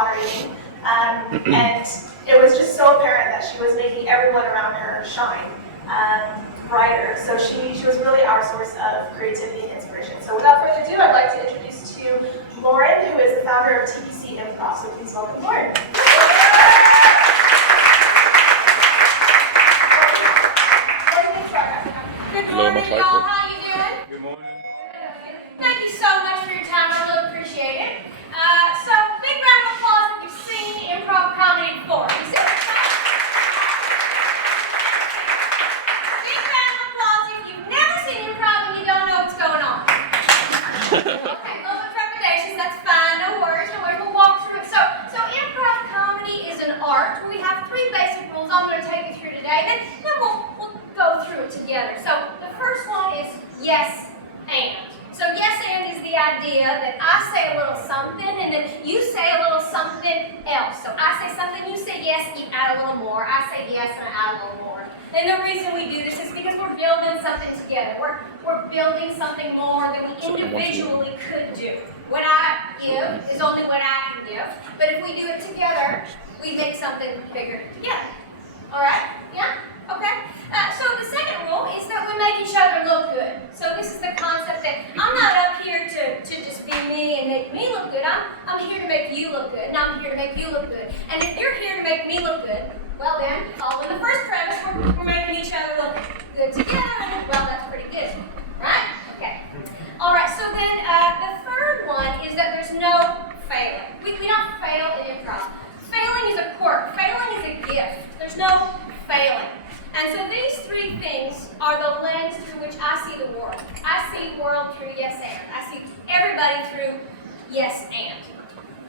watering, and it was just so apparent that she was making everyone around her shine brighter. So she was really our source of creativity and inspiration. So without further ado, I'd like to introduce to you Lauren, who is the founder of TBC Improv. So please welcome Lauren. Good morning, y'all. How you doing? Good morning. Thank you so much for your time. I really appreciate it. So, big round of applause if you've seen improv comedy before. You see what I'm saying? Big round of applause if you've never seen improv and you don't know what's going on. Okay, a little bit trepidatious. That's fine. No worries. We'll walk through it. So improv comedy is an art where we have three basic rules I'm going to take you through today. Then we'll go through it together. So the first one is yes and. So yes and is the idea that I say a little something and then you say a little something else. So I say something, you say yes, you add a little more. I say yes and I add a little more. And the reason we do this is because we're building something together. We're building something more than we individually could do. What I give is only what I can give. But if we do it together, we make something bigger together. All right? Yeah? Okay? So the second rule is that we make each other look good. So this is the concept that I'm not up here to just be me and make me look good. I'm here to make you look good, and I'm here to make you look good. And if you're here to make me look good, well then, following the first premise, we're making each other look good together, and well, that's pretty good. Right? Okay. All right, so then the third one is that there's no failing. We don't fail in improv. Failing is a quirk. Failing is a gift. There's no failing. And so these three things are the lens through which I see the world. I see the world through yes and. I see everybody through yes and.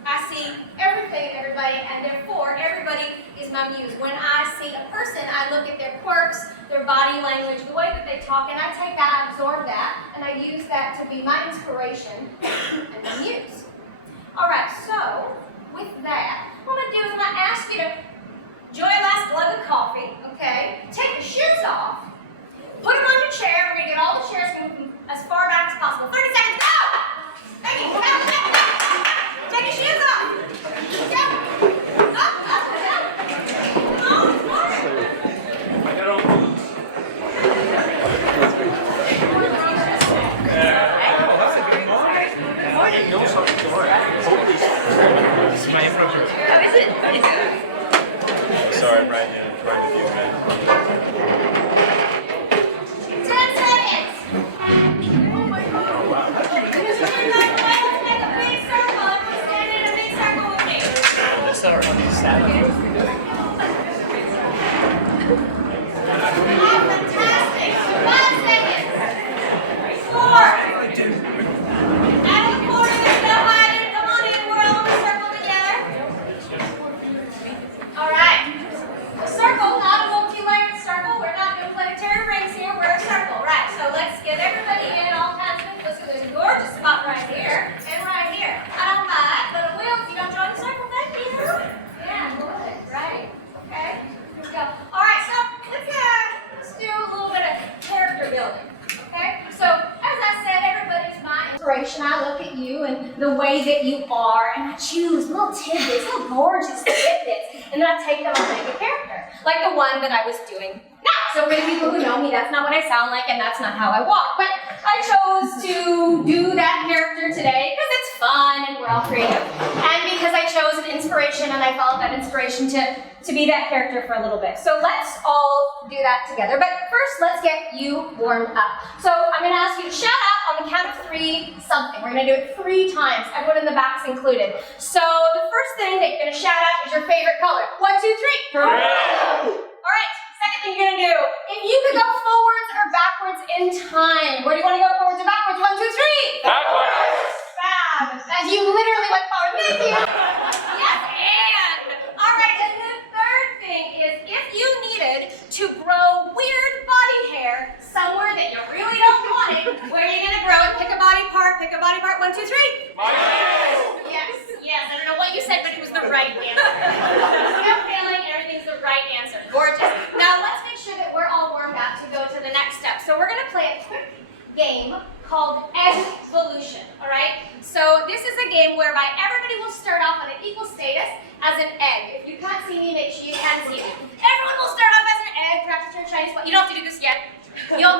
I see everything and everybody, and therefore everybody is my muse. When I see a person, I look at their quirks, their body language, the way that they talk, and I take that, I absorb that, and I use that to be my inspiration and my muse. All right, so with that, what I'm going to do is I'm going to ask you to enjoy a last glug of coffee, okay? Take your shoes off, put them on your chair. We're going to get all the chairs moving as far back as possible. 30 seconds, go! Thank you. Go. Take your shoes off. Go. Up. Come on. I got all boots. I didn't know something to learn. Holy shit. This is my improv. How is it? Sorry, Brian, I'm trying to do that. 10 seconds. Oh my God. Oh, wow. Let's make a big circle. Everyone stand in a big circle with me. That's our fantastic. Fantastic. 5 seconds. 4. Out of the corner, there's no hiding. Come on in. We're all in a circle together. All right. A circle, not a multi-layered circle. We're not doing planetary rings here. We're a circle, right? So let's get everybody in, all kinds of things. There's a gorgeous spot right here and right here. I don't mind, but I will if you don't join the circle. Thank you. Yeah, good. Right. Okay. Here we go. All right. So let's do a little bit of character building. Okay. So as I said, everybody's my inspiration. I look at you and the way that you are, and I choose little tidbits, little gorgeous tidbits, and then I take them and make a character, like the one that I was doing now. So for the people who know me, that's not what I sound like, and that's not how I walk. But I chose to do that character today because it's fun and we're all creative, and because I chose an inspiration and I followed that inspiration to be that character for a little bit. So let's all do that together. But first, let's get you warmed up. So I'm going to ask you to shout out on the count of 3 something. We're going to do it 3 times. Everyone in the back's included. So the first thing that you're going to shout out is your favorite color. 1, 2, 3. Hooray! All right. Second thing you're going to do, if you could go forwards or backwards in time, where do you want to go forwards or backwards? 1, 2, 3. Backwards! Fab. As you literally went forward. Thank you. Yes, and. All right, and the third thing is if you needed to grow weird body hair somewhere that you really don't want it, where are you going to grow it? Pick a body part. 1, 2, 3. My face! Yes. I don't know what you said, but it was the right answer. No failing, everything's the right answer. Gorgeous. Now let's make sure that we're all warmed up to go to the next step. So we're going to play a quick game called Evolution, all right? So this is a game whereby everybody will start off on an equal status,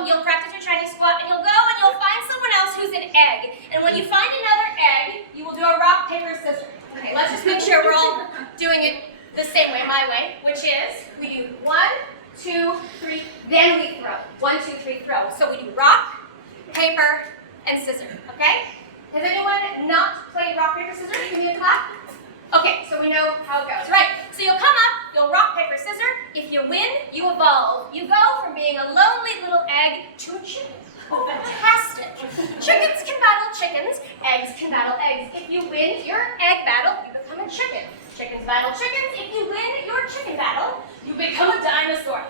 you'll practice your Chinese squat, and you'll go and you'll find someone else who's an egg. And when you find another egg, you will do a rock, paper, scissors. Okay, let's just make sure we're all doing it the same way, my way, which is we do 1, 2, 3, then we throw. 1, 2, 3, throw. So we do rock, paper, and scissors, okay? Has anyone not played rock, paper, scissors? Give me a clap. Okay, so we know how it goes. Right, so you'll come up, you'll rock, paper, scissors. If you win, you evolve. You go from being a lonely little egg to a chicken. Oh, fantastic. Chickens can battle chickens, eggs can battle eggs. If you win your egg battle, you become a chicken. Chickens battle chickens. If you win your chicken battle, you become a dinosaur.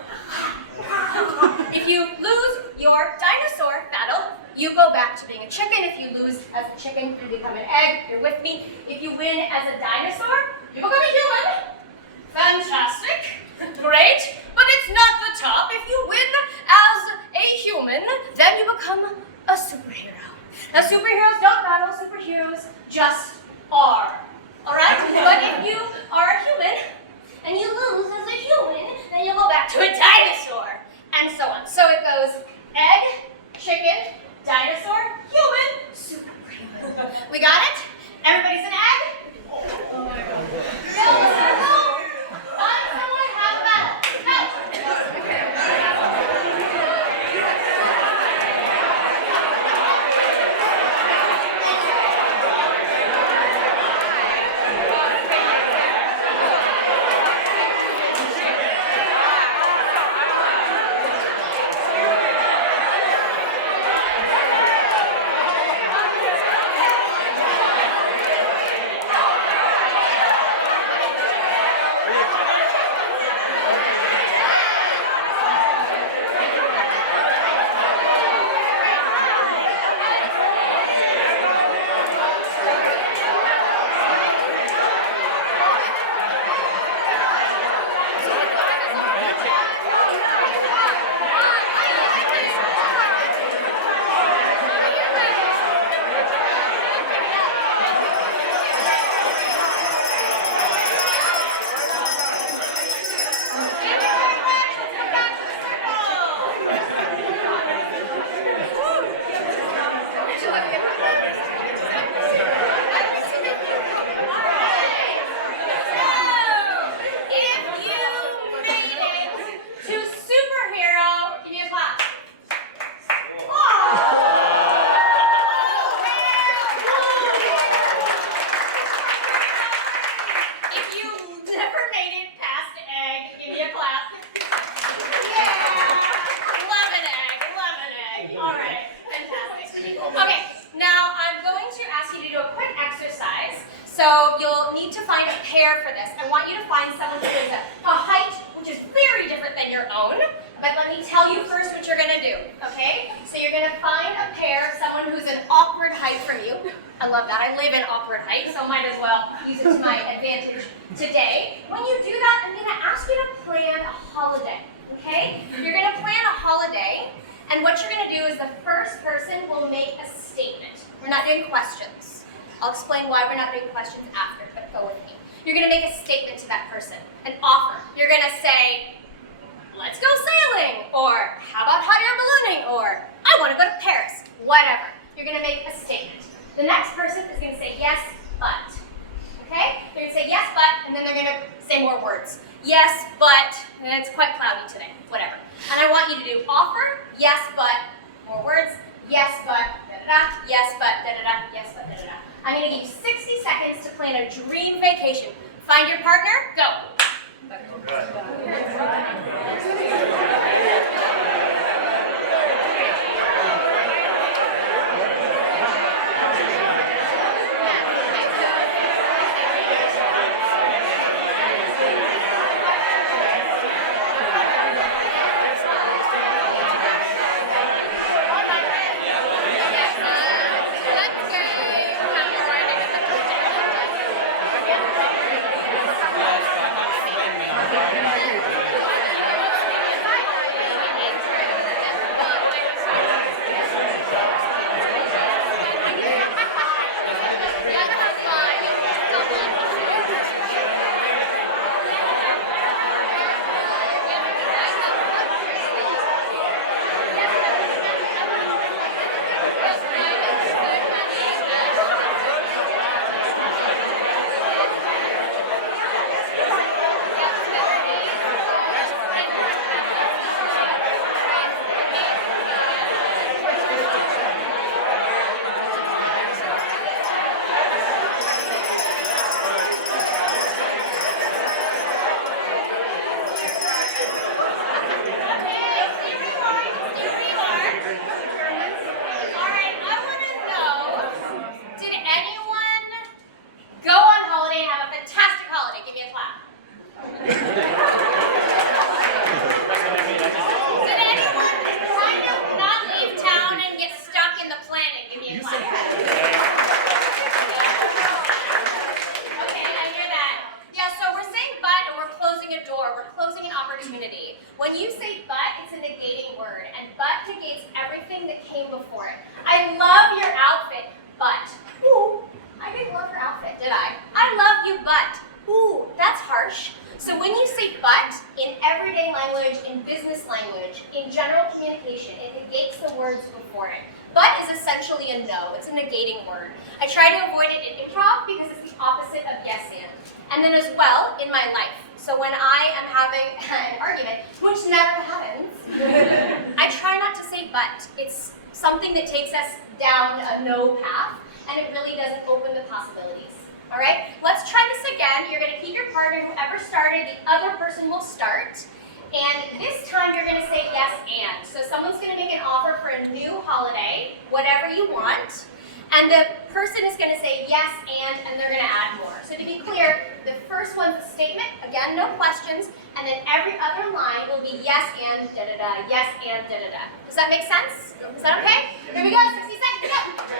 If you lose your dinosaur battle, you go back to being a chicken. If you lose as a chicken, you become an egg. You're with me. If you win as a dinosaur, you become a human. Fantastic. Great. But it's not the top. If you win as a human, then you become a superhero. Now, superheroes don't battle. Superheroes just are. All right? But if you are a human and you lose as a human, then you'll go back to a dinosaur. And so on. So it goes egg, chicken, dinosaur, human, superhuman. We got it? Everybody's an egg? Oh my God. Go, find someone, have a battle. So you'll need to find a pair for this. I want you to find someone who is a height which is very different than your own. But let me tell you first what you're going to do, okay? So you're going to find a pair, someone who's an awkward height from you. I love that. I live in awkward height, so might as well use it to my advantage today. When you do that, I'm going to ask you to plan a holiday, okay? You're going to plan a holiday, and what you're going to do is the first person will make a statement. We're not doing questions. I'll explain why we're not doing questions after, but go with me. You're going to make a statement to that person, an offer. You're going to say, let's go sailing, or how about hot air ballooning, or I want to go to Paris, whatever. You're going to make a statement. The next person is going to say yes, but. Okay? They're going to say yes, but, and then they're going to say more words. Yes, but, and it's quite cloudy today, whatever. And I want you to do offer, yes, but, more words, yes, but, da-da-da, yes, but, da-da-da, yes, but, da-da-da. I'm going to give you 60 seconds to plan a dream vacation. Find your partner, go. closing a door, we're closing an opportunity. When you say but, it's a negating word, and but negates everything that came before it. I love your outfit, but. Ooh, I didn't love your outfit, did I? I love you, but. Ooh, that's harsh. So when you say but, in everyday language, in business language, in general communication, it negates the words before it. But is essentially a no. It's a negating word. I try to avoid it in improv because it's the opposite of yes and. And then as well, in my life. So when I am having an argument, which never happens, I try not to say but. It's something that takes us down a no path, and it really doesn't open the possibilities. All right, let's try this again. You're going to keep your partner. Whoever started, the other person will start. And this time you're going to say yes and. So someone's going to make an offer for a new holiday, whatever you want. And the person is going to say yes and they're going to add more. So to be clear, the first one's a statement. Again, no questions. And then every other line will be yes and da-da-da, yes and da-da-da. Does that make sense? Is that okay? Here we go, 60 seconds, go.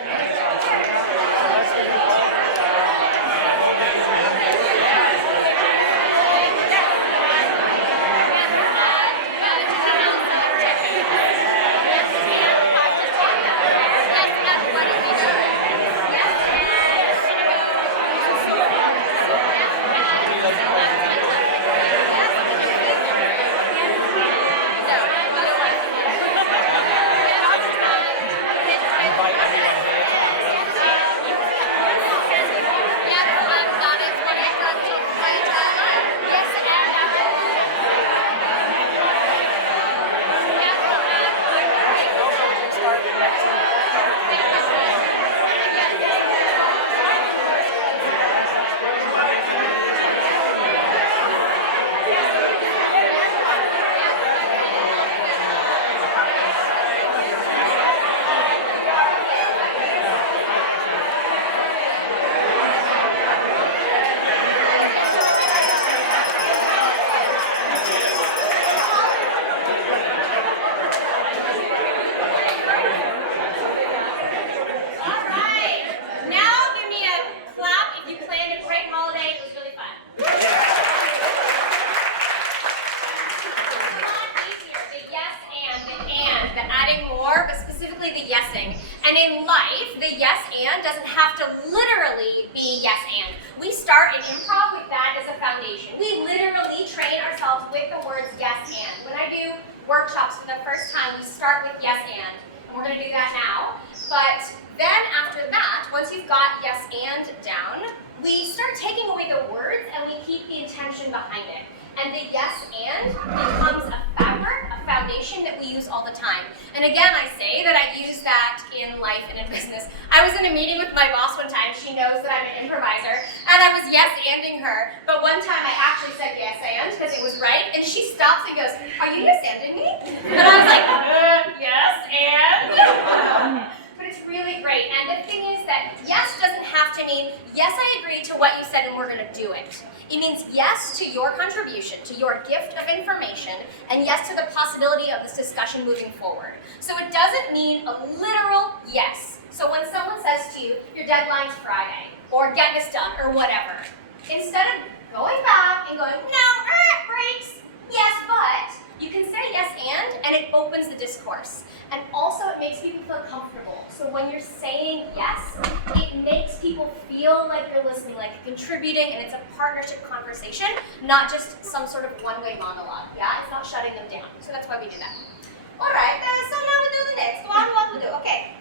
And in life, the yes and doesn't have to literally be yes and. We start in improv with that as a foundation. We literally train ourselves with the words yes and. When I do workshops for the first time, we start with yes and we're going to do that now. But then after that, once you've got yes and down, we start taking away the words and we keep the intention behind it. And the yes and becomes a fabric, a foundation that we use all the time. And again, I say that I use that in life and in business. I was in a meeting with my boss one time. She knows that I'm an improviser, and I was yes-anding her. But one time I actually said yes and because it was right, and she stops and goes, "Are you yes-anding me?" And I was like, yes and. But it's really great. And the thing is that yes doesn't have to mean, yes, I agree to what you said and we're going to do it. It means yes to your contribution, to your gift of information, and yes to the possibility of this discussion moving forward. So it doesn't mean a literal yes. So when someone says to you, your deadline's Friday, or get this done, or whatever, instead of going back and going, no, breaks, yes, but, you can say yes and it opens the discourse. And also it makes people feel comfortable. So when you're saying yes, it makes people feel like you're listening, like you're contributing, and it's a partnership conversation, not just some sort of one-way monologue. Yeah, it's not shutting them down. So that's why we do that. All right, so now we'll do the next. What we'll do? Okay.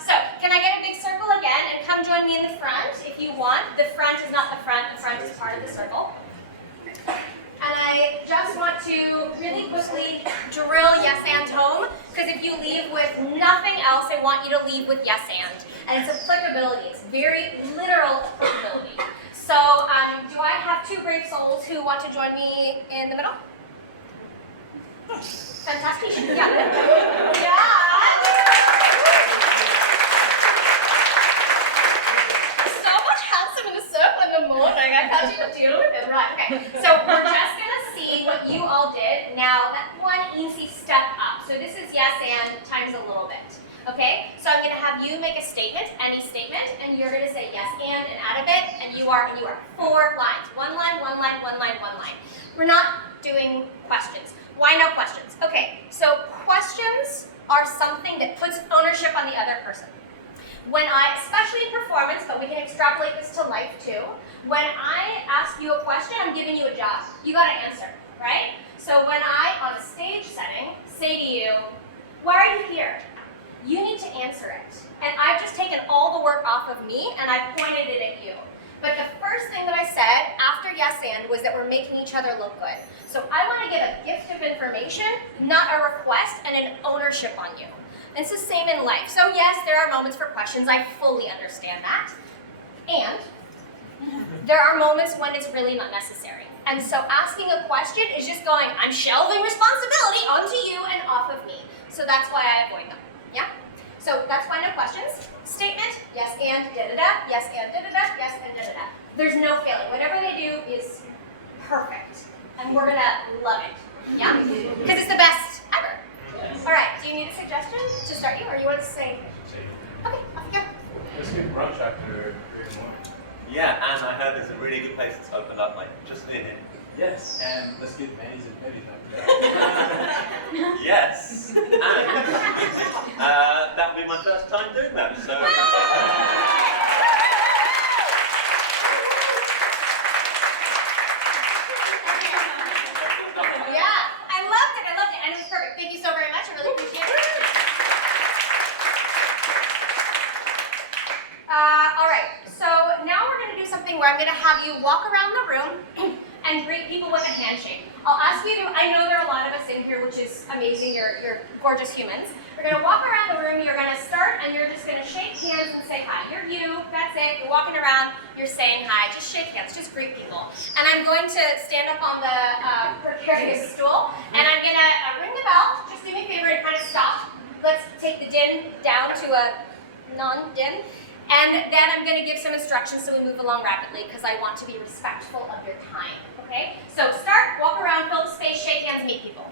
So can I get a big circle again and come join me in the front if you want. The front is not the front is part of the circle. And I just want to really quickly drill yes and home, because if you leave with nothing else, I want you to leave with yes and. And it's applicability. It's very literal applicability. So do I have two brave souls who want to join me in the middle? Fantastic. Yeah. So much handsome in a circle in the morning. I can't even deal with it. Right, okay. So we're just going to see what you all did. Now, that one easy step up. So this is yes and times a little bit. Okay? So I'm going to have you make a statement, any statement, and you're going to say yes and add a bit, and you are 4 lines. One line, one line, one line, one line. We're not doing questions. Why no questions? Okay, so questions are something that puts ownership on the other person. When I, especially in performance, but we can extrapolate this to life too, when I ask you a question, I'm giving you a job. You gotta answer, right? So when I, on a stage setting, say to you, why are you here? You need to answer it. And I've just taken all the work off of me and I've pointed it at you. But the first thing that I said after yes and was that we're making each other look good. So I want to give a gift of information, not a request, and an ownership on you. And it's the same in life. So yes, there are moments for questions. I fully understand that. And there are moments when it's really not necessary. And so asking a question is just going, I'm shelving responsibility onto you and off of me. So that's why I avoid them. Yeah? So that's why no questions. Statement, yes and da-da-da, yes and da-da-da, yes and da-da-da. There's no failing. Whatever they do is perfect. And we're gonna love it. Yeah? Because it's the best ever. All right, do you need a suggestion to start you, or you want to say? Okay, off you go. Let's get brunch after 3 in the morning. Yeah, and I heard there's a really good place that's opened up like just near here. Yes, and let's get Manny's and Betty's after that. Yes, and that will be my first time doing that, so. Yeah, I loved it, and it was perfect. Thank you so very much, I really appreciate it. All right, so now we're gonna do something where I'm gonna have you walk around the room and greet people with a handshake. I'll ask you to, I know there are a lot of us in here, which is amazing, you're gorgeous humans. We're gonna walk around the room, you're gonna start, and you're just gonna shake hands and say hi. You're you, that's it, you're walking around, you're saying hi, just shake hands, just greet people. And I'm going to stand up on the precarious stool, and I'm gonna ring the bell. Just do me a favor and kind of stop. Let's take the din down to a non-din. And then I'm going to give some instructions so we move along rapidly because I want to be respectful of your time, okay? So start, walk around, fill the space, shake hands, meet people.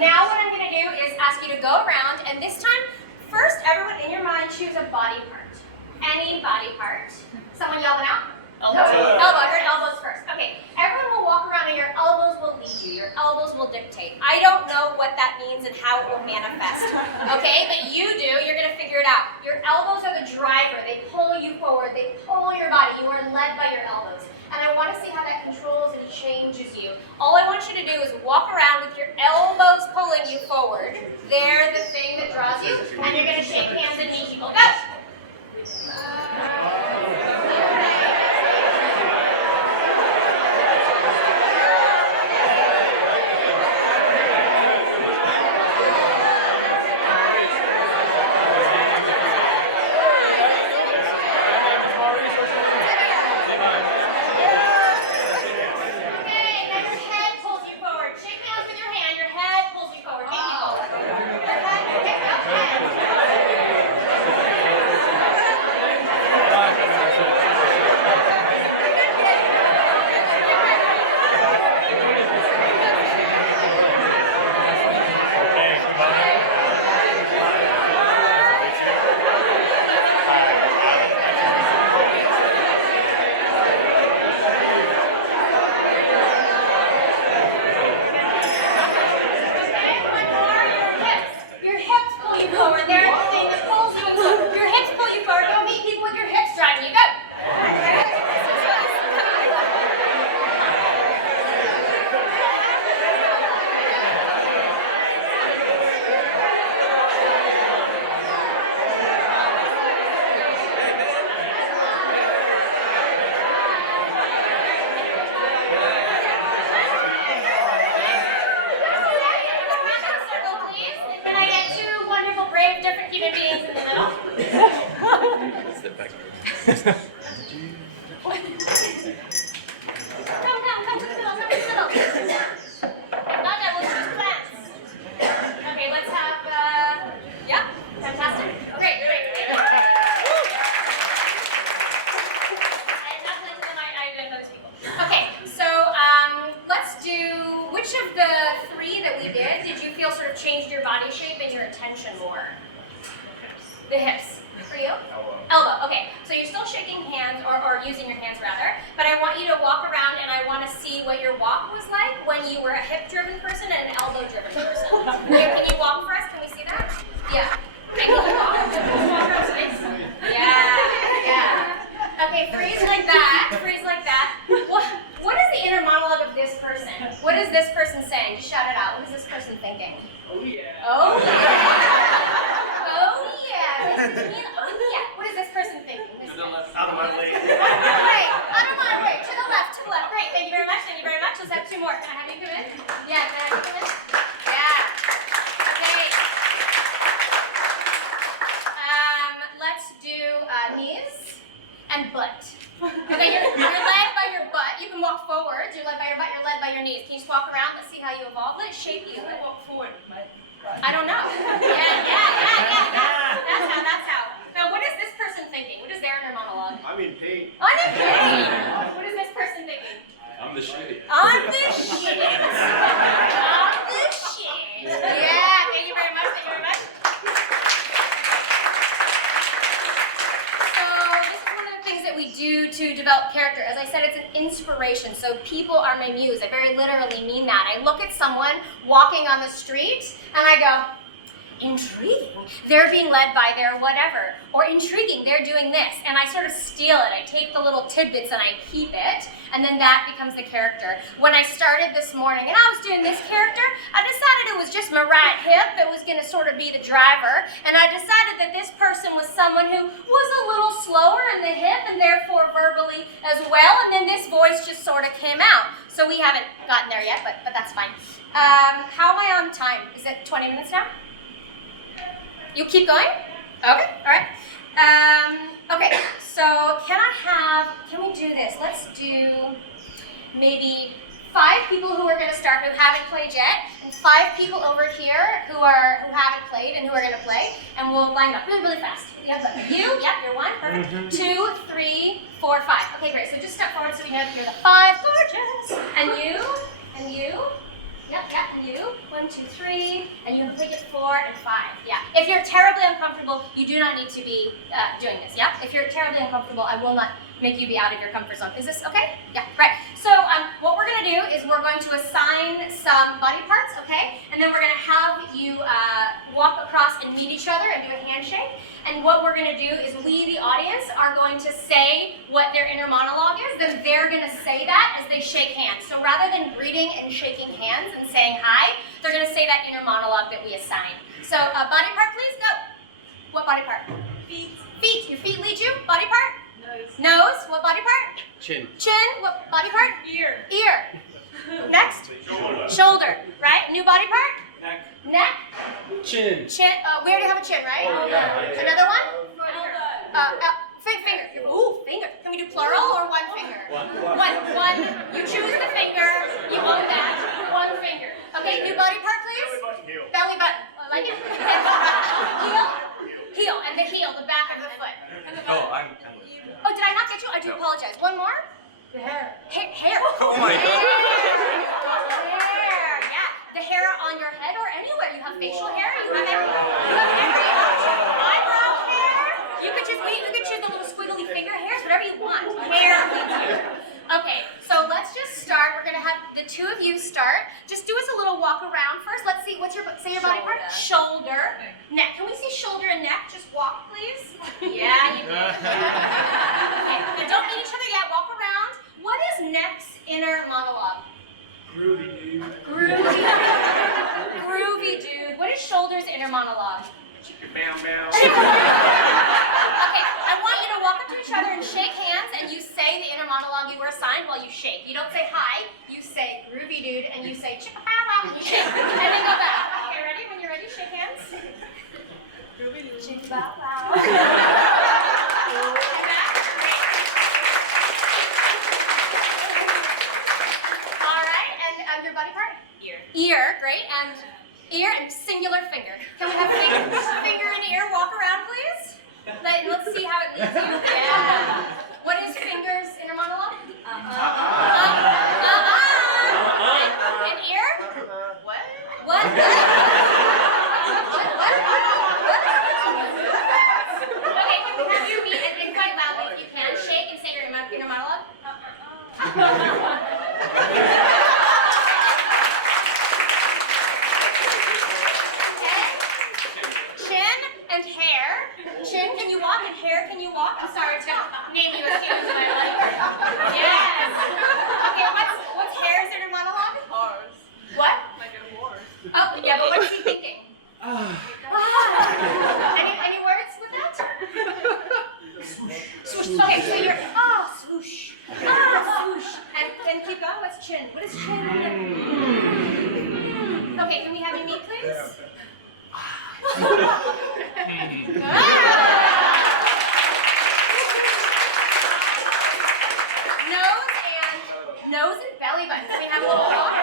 Now what I'm going to do is ask you to go around, and this time, first, everyone in your mind choose a body part. Any body part. Someone yell it out? Elbow. Elbow. I heard elbows first. Okay. Everyone will walk around, and your elbows will lead you. Your elbows will dictate. I don't know what that means and how it will manifest. Okay? But you do. You're going to figure it out. Your elbows are the driver. They pull you forward. They pull your body. You are led by your elbows. And I want to see how that controls and changes you. All I want you to do is walk around with your elbows pulling you forward. They're the thing that draws you. And you're going to shake hands and meet people. Go! Your head Step back. Come to the middle, come to the middle. Not that we'll choose plants. Okay, let's have, yeah, fantastic. Great. I didn't know these people. Okay, so let's do, which of the three that we did you feel sort of changed your body shape and your attention more? The hips. For you? Elbow. Okay, so you're still shaking hands, or using your hands rather, but I want you to walk around and I want to see what your walk was like when you were a hip-driven person and an elbow-driven person. Can you walk for us? Can we see that? Yeah. Okay, can you walk? Can you walk around space? Yeah. Okay, freeze like that. What is the inner monologue of this person? What is this person saying? Just shout it out. What is this person thinking? Oh yeah. Oh yeah. Oh yeah. Oh yeah. What is this person thinking? To the left. Out of my way. Right. Out of my way. To the left. Great. Thank you very much. Let's have two more. Can I have you come in? Yeah. Can I have you come in? Yeah. Okay. Let's do knees and butt. Okay, you're led by your butt. You can walk forwards. You're led by your butt. You're led by your knees. Can you just walk around? Let's see how you evolve. Let it shape you. I walk forward. I don't know. Yeah. That's how. Now, what is this person thinking? What is their inner monologue? I'm in pain. I'm in pain. What is this person thinking? I'm the shit. On the shit. On the shit. Yeah, thank you very much. So this is one of the things that we do to develop character. As I said, it's an inspiration. So people are my muse. I very literally mean that. I look at someone walking on the street and I go, intriguing. They're being led by their whatever. Or intriguing, they're doing this. And I sort of steal it. I take the little tidbits and I keep it. And then that becomes the character. When I started this morning and I was doing this character, I decided it was just my right hip that was going to sort of be the driver. And I decided that this person was someone who was a little slower in the hip and therefore verbally as well. And then this voice just sort of came out. So we haven't gotten there yet, but that's fine. How am I on time? Is it 20 minutes now? You keep going? Okay, all right. Okay, so can we do this? Let's do maybe 5 people who are going to start who haven't played yet, and 5 people over here who haven't played and who are going to play, and we'll line up really fast. Yep, you're 1, perfect. 2, 3, 4, 5. Okay, great. So just step forward so we know that you're the 5 gorgeous. And you. Yep, and you. 1, 2, 3, and you complete it 4 and 5. Yeah. If you're terribly uncomfortable, you do not need to be doing this. Yeah. If you're terribly uncomfortable, I will not make you be out of your comfort zone. Is this okay? Yeah. Right. So what we're gonna do is we're going to assign some body parts, okay? And then we're gonna have you walk across and meet each other and do a handshake. And what we're going to do is we, the audience, are going to say what their inner monologue is. Then they're going to say that as they shake hands. So rather than greeting and shaking hands and saying hi, they're going to say that inner monologue that we assign. So body part, please. Go. What body part? Feet. Feet. Your feet lead you. Body part? Nose. Nose. What body part? Chin. Chin. What body part? Ear. Ear. Next? Shoulder. Right? New body part? Neck. Neck. Chin. Chin. We already have a chin, right? Oh, yeah. Another one? Finger. Finger. Ooh, finger. Can we do plural or one finger? One. One. You choose the finger. You own that. One finger. Okay, new body part, please. Belly button. I like it. Heel. Heel. And the heel, the back of the foot. Oh, I'm Oh, did I not get you? I do apologize. One more. The hair. Hair. Oh my God. Hair. Yeah. The hair on your head or anywhere. You have facial hair. You have every eyebrow hair. You could choose the little squiggly finger hairs, whatever you want. Hair. Okay, so let's just start. We're gonna have the 2 of you start. Just do us a little walk around first. Let's see. Say your body part. Shoulder. Neck. Can we see shoulder and neck? Just walk, please. Yeah, you did. Okay. Now don't meet each other yet. Walk around. What is neck's inner monologue? Groovy dude. Groovy dude. What is shoulder's inner monologue? Bow bow. Okay, I want you to walk up to each other and shake hands, and you say the inner monologue you were assigned while you shake. You don't say hi, you say groovy dude, and you say chicka bow wow, and you shake. And then go back. Okay, ready? When you're ready, shake hands. Groovy dude. Chicka bow wow. great. And ear and singular finger. Can we have finger and ear walk around, please? Let's see how it leads you. Yeah. What is fingers inner monologue? And ear? What? What? Okay, can we have you meet and quite loudly if you can? Shake and say your inner monologue. And hair. Chin, can you walk? And hair, can you walk? I'm sorry to name you a human, but yes. Okay, what's hair's inner monologue? Horse. What? Like a horse. Oh, yeah, but what's he thinking? Any words with that? Swoosh. Okay, so you're swoosh. Swoosh. And keep going. What's chin? What is chin? Okay, can we have you meet, please? Nose and belly button. Can we have a little walk?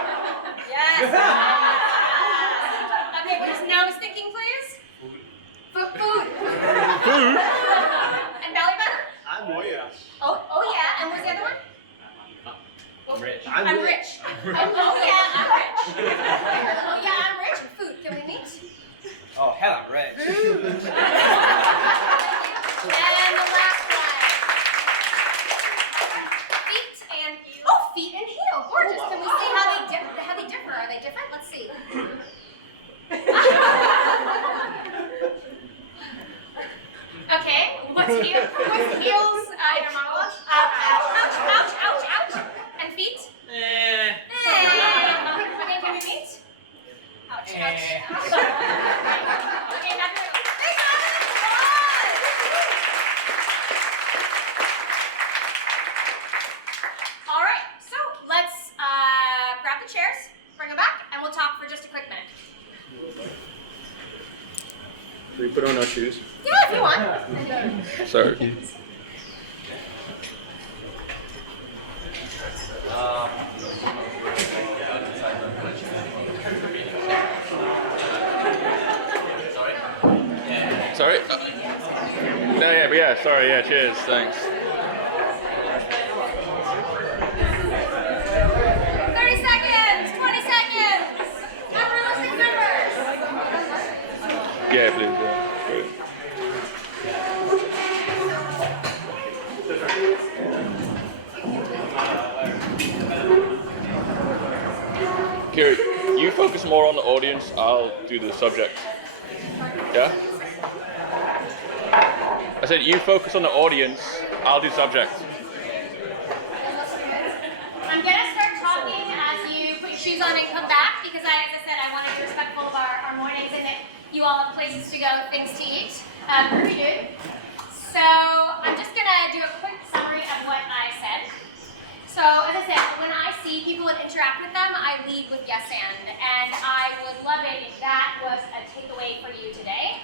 Yes. Okay, what is nose thinking, please? Food. And belly button? Oh yeah. Oh yeah. And what's the other one? I'm rich. I'm rich. Oh yeah, I'm rich. Oh yeah, I'm rich. Food. Can we meet? Oh, hell, I'm rich. And the last one. Feet and heel. Gorgeous. Can we see how they differ? Are they different? Let's see. Okay. What's heels? Inner monologue. Ouch. And feet? Okay, can we meet? Ouch. Okay, all right, so let's grab the chairs, bring them back, and we'll talk for just a quick minute. Should we put on our shoes? Yeah, if you want. Sorry. Sorry? Sorry, cheers, thanks. 30 seconds, 20 seconds. Unrealistic numbers. Yeah, please. Great. Kira, you focus more on the audience, I'll do the subject. Yeah? I said you focus on the audience, I'll do subject. I'm going to start talking as you put your shoes on and come back because, as I said, I want to be respectful of our mornings and that you all have places to go, things to eat. We do. So I'm just going to do a quick summary of what I said. So as I said, when I see people and interact with them, I lead with yes and I would love it if that was a takeaway for you today.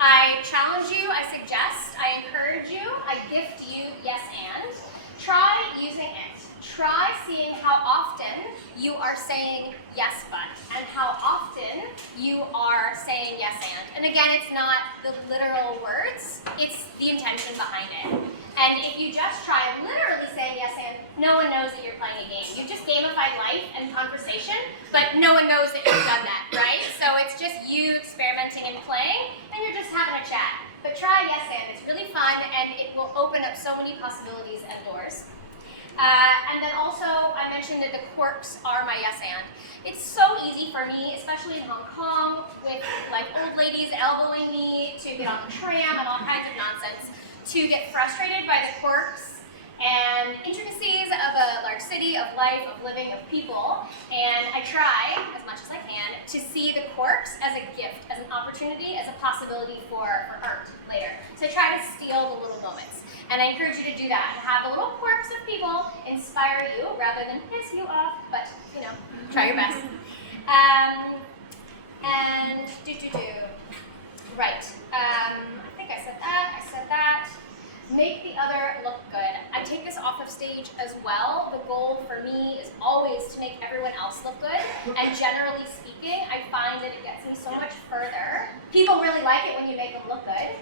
I challenge you, I suggest, I encourage you, I gift you yes and. Try using it. Try seeing how often you are saying yes but and how often you are saying yes and. And again, it's not the literal words, it's the intention behind it. And if you just try literally saying yes and, no one knows that you're playing a game. You've just gamified life and conversation, but no one knows that you've done that, right? So it's just you experimenting and playing, and you're just having a chat. But try yes and, it's really fun, and it will open up so many possibilities and doors. And then also, I mentioned that the quirks are my yes and. It's so easy for me, especially in Hong Kong, with like old ladies elbowing me to get on the tram and all kinds of nonsense, to get frustrated by the quirks and intricacies of a large city, of life, of living, of people. And I try, as much as I can, to see the quirks as a gift, as an opportunity, as a possibility for art later. So I try to steal the little moments. And I encourage you to do that, and have the little quirks of people inspire you rather than piss you off, but, you know, try your best. Right, I think I said that. make the other look good. I take this off of stage as well. The goal for me is always to make everyone else look good. And generally speaking, I find that it gets me so much further. People really like it when you make them look good.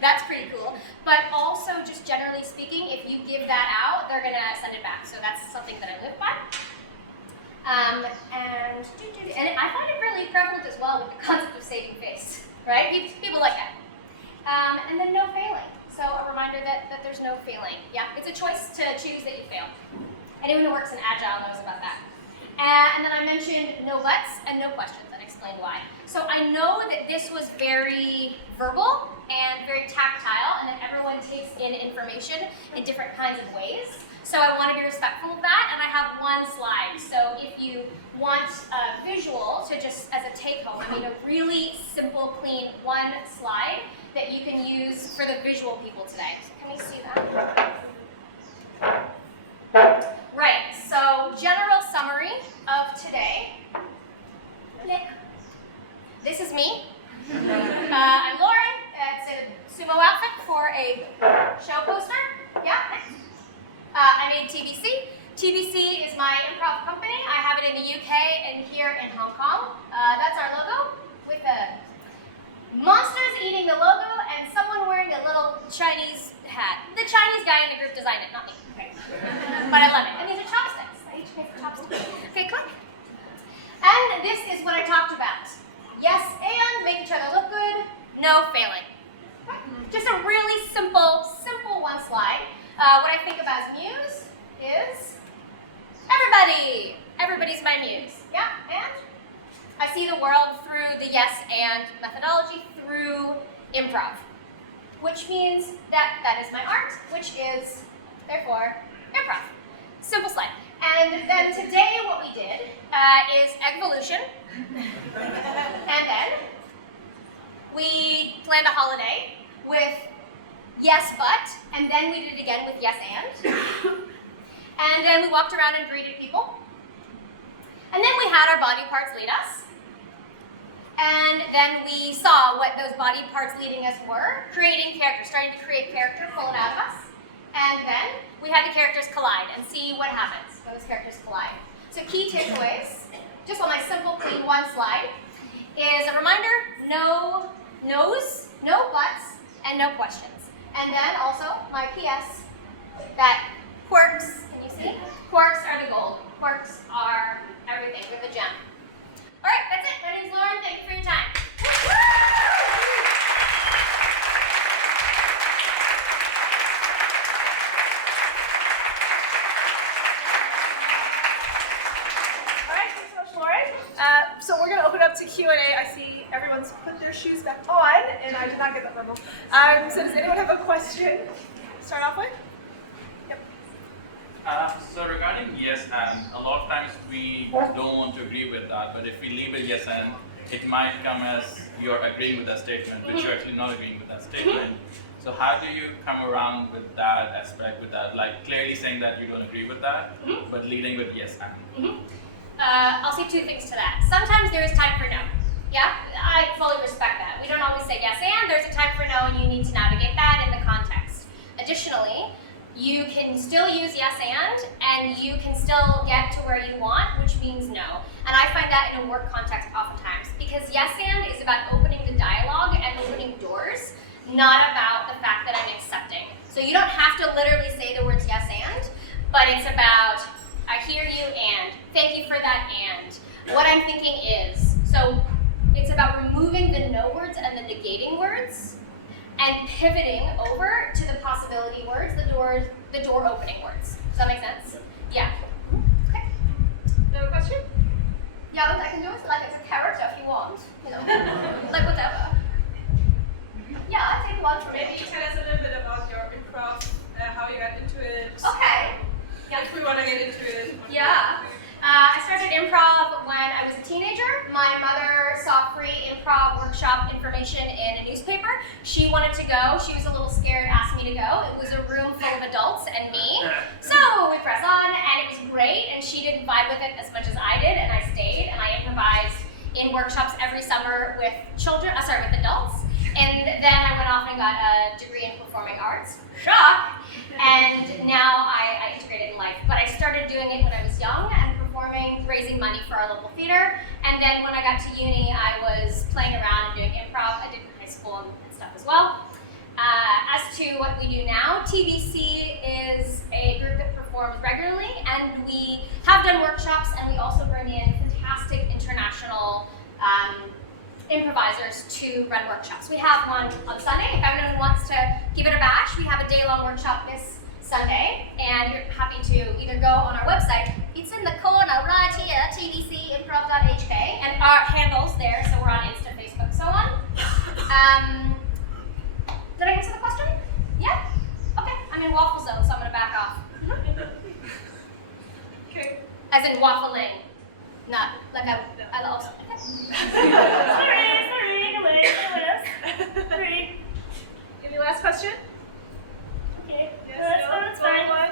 That's pretty cool. But also, just generally speaking, if you give that out, they're gonna send it back. So that's something that I live by. And I find it really prevalent as well with the concept of saving face, right? People like that. And then no failing. So a reminder that there's no failing. Yeah, it's a choice to choose that you fail. Anyone who works in Agile knows about that. And then I mentioned no buts and no questions and explained why. So I know that this was very verbal and very tactile, and that everyone takes in information in different kinds of ways. So I want to be respectful of that, and I have one slide. So if you want a visual to just as a take-home, I mean a really simple, clean one slide that you can use for the visual people today. So can we see that? Right, so general summary of today. Nick. This is me. I'm Lauren. It's a sumo outfit for a show poster. Yeah, next. I made TBC. TBC is my improv company. I have it in the UK and here in Hong Kong. That's our logo with the monsters eating the logo and someone wearing a little Chinese hat. The Chinese guy in the group designed it, not me. Okay. But I love it. And these are chopsticks. I each make chopsticks. Okay, click. And this is what I talked about. Yes, and make each other look good. No failing. Okay. Just a really simple one slide. What I think about Muse is everybody. Everybody's my muse. Yeah, and I see the world through the yes and methodology, through improv, which means that is my art, which is, therefore, improv. Simple slide. And then today what we did is evolution. And then we planned a holiday with yes, but, and then we did it again with yes, and. And then we walked around and greeted people. And then we had our body parts lead us. And then we saw what those body parts leading us were, creating character, starting to create character, pull it out of us. And then we had the characters collide and see what happens when those characters collide. So key takeaways, just on my simple, clean one slide, is a reminder, no no's, no buts, and no questions. And then also my PS, that quirks, can you see? Quirks are the gold. Quirks are everything. We're the gem. All right, that's it. My name's Lauren. Thank you for your time. All right, thanks so much, Lauren. So we're going to open up to Q&A. I see everyone's put their shoes back on, and I did not get that memo. So does anyone have a question to start off with? Yep. So regarding yes and, a lot of times we don't want to agree with that, but if we leave it yes and, it might come as you're agreeing with that statement, but you're actually not agreeing with that statement. So how do you come around with that aspect, with that, like clearly saying that you don't agree with that, but leading with yes and? I'll say two things to that. Sometimes there is time for no. Yeah, I fully respect that. We don't always say yes and, there's a time for no, and you need to navigate that in the context. Additionally, you can still use yes and you can still get to where you want, which means no. And I find that in a work context oftentimes, because yes and is about opening the dialogue and opening doors, not about the fact that I'm accepting. So you don't have to literally say the words yes and, but it's about, I hear you and, thank you for that and. What I'm thinking is, so it's about removing the no words and the negating words, and pivoting over to the possibility words, the door opening words. Does that make sense? Yeah. Okay. No question? Yeah, I can do it like it's a character if you want. You know, like whatever. Yeah, I take one from Maybe it. tell us a little bit about your improv, how you got into it. Okay. Yeah. If we want to get into it. Yeah. I started improv when I was a teenager. My mother saw free improv workshop information in a newspaper. She wanted to go. She was a little scared, asked me to go. It was a room full of adults and me. So we pressed on, and it was great, and she didn't vibe with it as much as I did, and I stayed, and I improvised in workshops every summer with with adults. And then I went off and got a degree in performing arts. Shock! And now I integrate it in life. But I started doing it when I was young and performing, raising money for our local theater. And then when I got to uni, I was playing around and doing improv. I did in high school and stuff as well. As to what we do now, TBC is a group that performs regularly, and we have done workshops, and we also bring in fantastic international improvisers to run workshops. We have one on Sunday. If anyone wants to give it a bash, we have a day-long workshop this Sunday, and you're happy to either go on our website. It's in the corner right here, tbcimprov.hk, and our handles there, so we're on Insta, Facebook, so on. Did I answer the question? Yeah? Okay, I'm in waffle zone, so I'm gonna back off. Okay. As in waffling, not like I love. Okay. Any last question? Okay. Yes, no, That's fine. one.